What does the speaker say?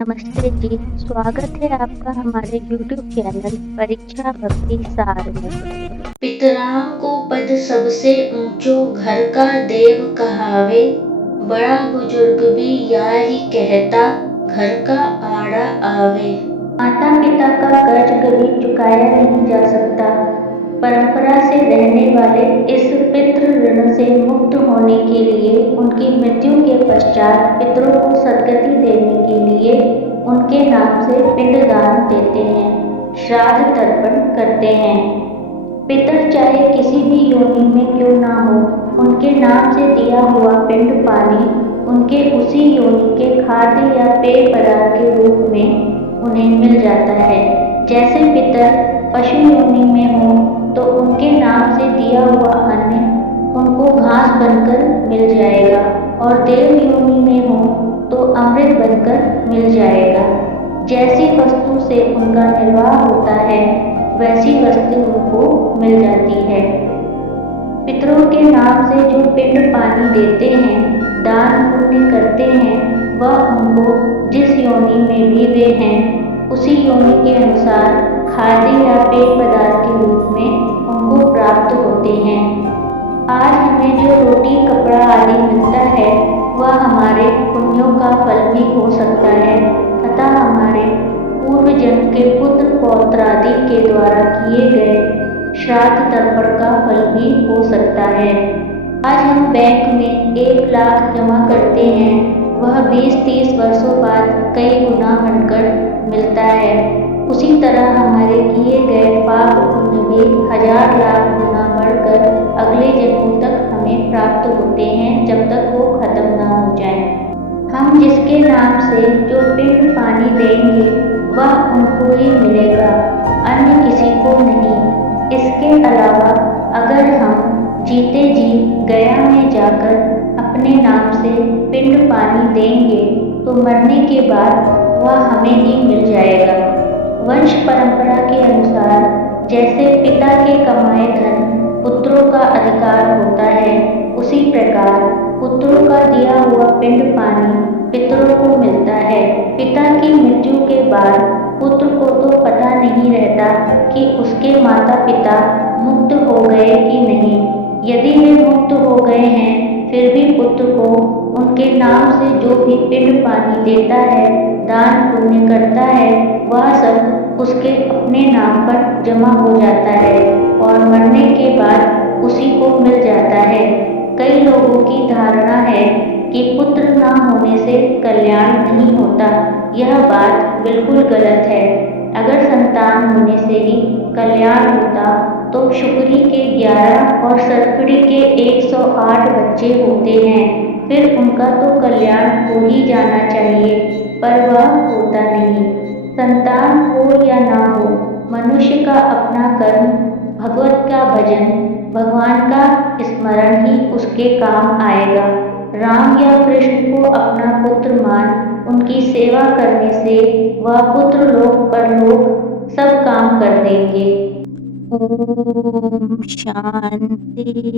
नमस्ते जी, स्वागत है आपका हमारे यूट्यूब चैनल परीक्षा भक्ति सार में। पितरां को पद सबसे ऊंचो घर का देव कहावे। बड़ा बुजुर्ग भी या ही कहता घर का आड़ा आवे। माता पिता का कर्ज कभी चुकाया नहीं जा सकता। परंपरा से रहने वाले इस पितृ ऋण से मुक्त होने के लिए उनकी मृत्यु के पश्चात पितरों को सद्गति देने के लिए उनके नाम से पिंडदान देते हैं, श्राद्ध तर्पण करते हैं। पितर चाहे किसी भी योनि में क्यों ना हो, उनके नाम से दिया हुआ पिंड पानी उनके उसी योनि के खाद्य या पेय पदार्थ के रूप में उन्हें मिल जाता है। जैसे पितर पशु योनि में हो तो उनके नाम से दिया हुआ अन्न उनको घास बनकर मिल जाएगा, और देव योनि में हो तो अमृत बनकर मिल जाएगा। जैसी वस्तु से उनका निर्वाह होता है वैसी वस्तु उनको मिल जाती है। पितरों के नाम से जो पिंड पानी देते हैं, दान पुण्य करते हैं, वह उनको जिस योनि में भी वे हैं उसी योनि के अनुसार खाद्य या पेय पदार्थ के रूप में उनको प्राप्त होते हैं। आज हमें जो रोटी कपड़ा आदि मिलता है वह हमारे पुण्यों का फल भी हो सकता है, अतः हमारे पूर्व जन्म के पुत्र पौत्र आदि के द्वारा किए गए श्राद्ध तर्पण का फल भी हो सकता है। आज हम बैंक में 1 लाख जमा करते हैं, वह 20-30 वर्षों बाद कई गुना बनकर मिलता है। उसी तरह हमारे किए गए पाप पुण्य भी 1000 लाख गुना बढ़कर अगले जन्मों तक हमें प्राप्त होते हैं, जब तक वो खत्म ना हो जाए। हम जिसके नाम से जो पिंड पानी देंगे वह उनको ही मिलेगा, अन्य किसी को नहीं। इसके अलावा अगर हम जीते जी गया में जाकर अपने नाम से पिंड पानी देंगे तो मरने के बाद वह हमें ही मिल जाएगा। वंश परंपरा के अनुसार जैसे पिता के कमाए धन पुत्रों का अधिकार होता है, उसी प्रकार पुत्रों का दिया हुआ पिंड पानी पितरों को मिलता है। पिता की मृत्यु के बाद पुत्र को तो पता नहीं रहता कि उसके माता पिता मुक्त हो गए कि नहीं। यदि वे मुक्त हो गए हैं फिर भी पुत्र को उनके नाम से जो भी पिंड पानी देता है, दान पुण्य करता है, वह सब उसके अपने नाम पर जमा हो जाता है और मरने के बाद उसी को मिल जाता है। कई लोगों की धारणा है कि पुत्र ना होने से कल्याण नहीं होता। यह बात बिल्कुल गलत है। अगर संतान होने से ही कल्याण होता तो शुक्री के 11 और सर्पिणी के 108 बच्चे होते हैं, फिर उनका तो कल्याण हो ही जाना चाहिए, पर वह होता नहीं। संतान हो या ना हो, मनुष्य का अपना कर्म, भगवत का भजन, भगवान का स्मरण ही उसके काम आएगा। राम या कृष्ण को अपना पुत्र मान उनकी सेवा करने से वह पुत्र लोक परलोक सब काम कर देंगे। ओम शांति।